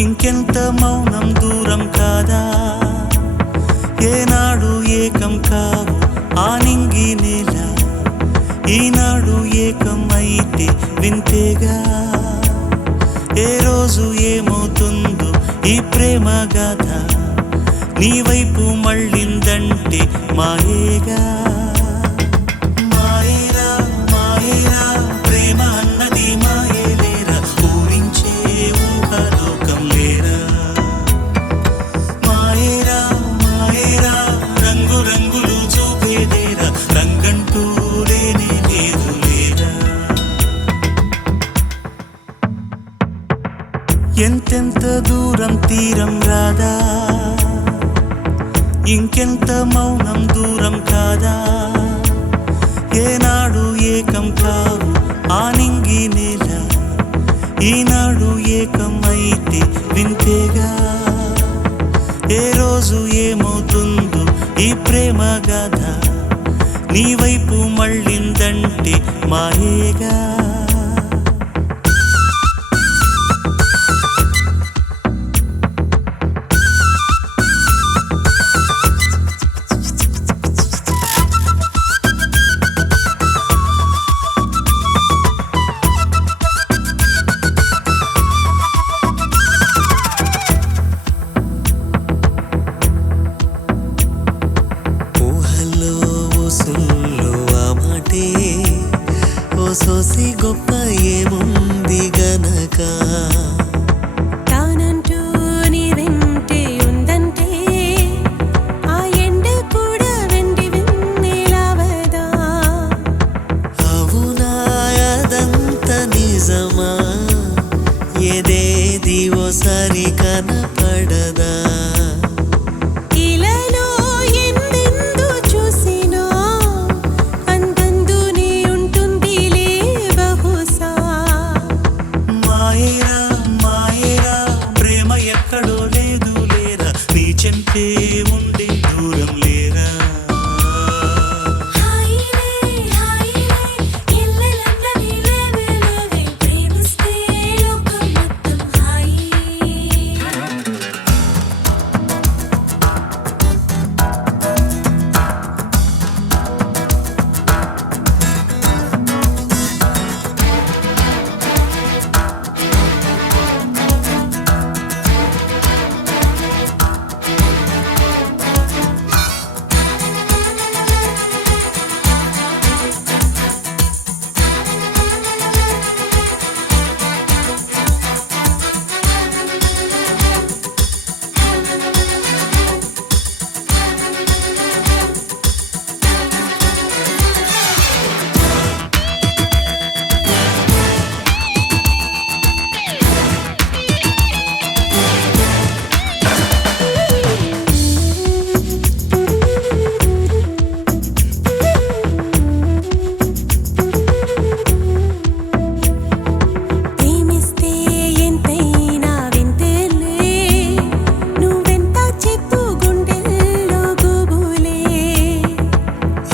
ఇంకెంత మౌనం దూరం కాదా ఏనాడు ఏకం కావు ఆనింగి నేల ఈనాడు ఏకం అయితే వింతేగా ఏ రోజు ఏమవుతుందో ఈ ప్రేమ గాథ నీ వైపు మళ్ళిందంటే మాయేగా మాయేరా మాయేరా ప్రేమ అన్నది మాయేలేరా ఊరించే ఊహలోకం లేరా మాయేరా మాయేరా రంగు రంగులు చూపేదేరా రంగంటూ లేనే లేదు లేరా ఎంతెంత దూరం తీరం రాదా ఇంకెంత మౌనం దూరం కాదా ఏనాడు ఏకం కావు ఆనింగి నేల ఈనాడు ఏకం అయితే వింతేగా ఏ రోజు ఏమవుతుందో ఈ ప్రేమ గాథ నీ వైపు మళ్ళిందంటే మాయేగా సోసి గొప్ప ఏముంది గనక తానంటూ నీ వెంటే ఉందంటే ఆ ఎండ కూడా వెండి వెన్నెలవదా అవునా అదంత నిజమా ఏదేది ఓసారి కనపడదా ఎక్కడో లేదు లేరా నీ చెంతే ఉండే దూరం లేరా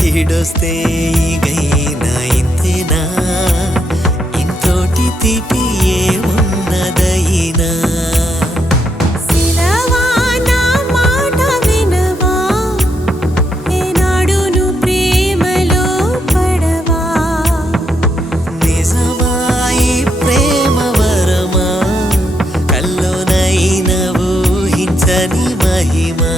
ఈడొస్తే ఈగైనా ఇంతేనా ఇంతోటి తీపి ఏమున్నదైనా శిలవా నా మాట వినవా ఏనాడు నువ్వు ప్రేమలో పడవా నిజమా ఈ ప్రేమ వరమా కల్లోనైనా ఊహించని మహిమా